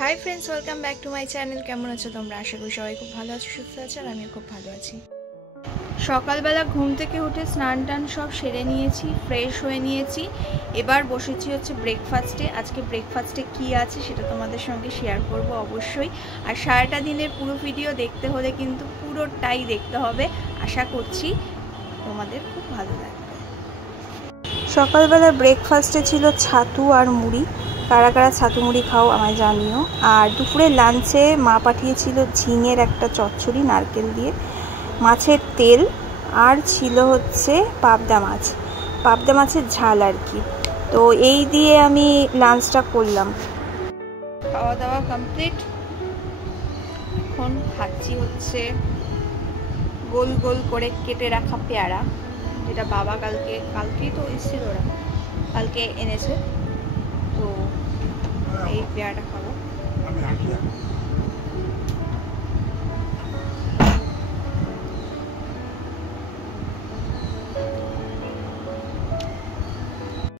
Hi friends, welcome back to my channel. কেমন আছো তোমরা? আশা করি সবাই খুব ভালো আছো, সুস্থ আছো, আর আমিও খুব ভালো আছি। সকালবেলা ঘুম থেকে উঠে স্নান টান সব সেরে নিয়েছি, ফ্রেশ হয়ে নিয়েছি। এবার বসেছি হচ্ছে ব্রেকফাস্টে। আজকে ব্রেকফাস্টে কী আছে সেটা তোমাদের সঙ্গে শেয়ার করব অবশ্যই। আর সারাটা দিনের পুরো ভিডিও দেখতে হলে কিন্তু পুরোটাই দেখতে হবে। আশা করছি তোমাদের খুব ভালো লাগবে। সকালবেলা ব্রেকফাস্টে ছিল ছাতু আর মুড়ি। কারা কারা ছাতু মুড়ি খাও আমায় জানিও। আর দুপুরে লাঞ্চে মা পাঠিয়েছিল ঝিঙের একটা চচ্চড়ি নারকেল দিয়ে, মাছের তেল, আর ছিল হচ্ছে পাবদা মাছের ঝাল আর কি। তো এই দিয়ে আমি লাঞ্চটা করলাম। খাওয়া দাওয়া কমপ্লিট। এখন খাচ্ছি হচ্ছে গোল গোল করে কেটে রাখা পেয়ারা, যেটা বাবা কালকেই তো এসেছিল, ওরা কালকে এনেছে। তো এই পেয়ারাটা খাবো।